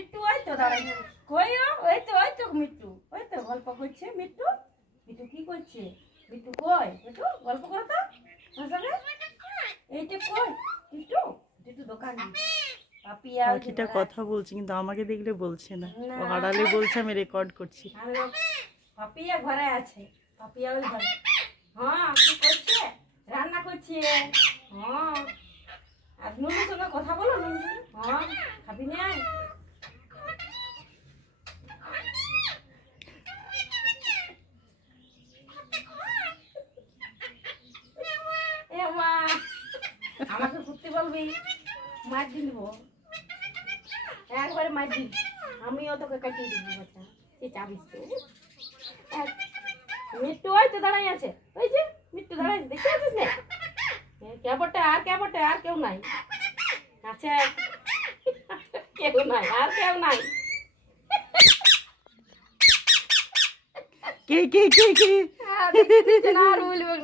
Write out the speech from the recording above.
মিট্টু ওই তো দাঁড়াই কই ওই তো মিট্টু ওই তো গল্প করছে মিট্টু মিট্টু কি করছে মিট্টু কই মিট্টু গল্প করো তো ভাষাবে এইটা কই মিট্টু মিট্টু দোকান পাপিয়া পাখিটা কথা বলছে কিন্তু আমাকে দেখলে বলছে না, ও আড়ালে বলছে আমি রেকর্ড করছি। পাপিয়া ঘরে আছে, পাপিয়া ওই ঘরে। হ্যাঁ কি করছে? রান্না করছে। হ্যাঁ আর নুনুর সঙ্গে কথা বলো নুনুর সঙ্গে। হ্যাঁ খাবি না আমাকে করতে বলবি, মার দিব একবারে, মার দিব আমিও তোকে কাটিয়ে দিব বাচ্চা। এই চাবিস তো মিট্টু ওই তো দাঁড়াই আছে, ওই যে মিট্টু দাঁড়াই দেখতে পাচ্ছিস না? কে বটে আর কে বটে আর কেউ নাই, আচ্ছা কেউ নাই আর কেউ নাই। কে কে কে কে আর বলবে না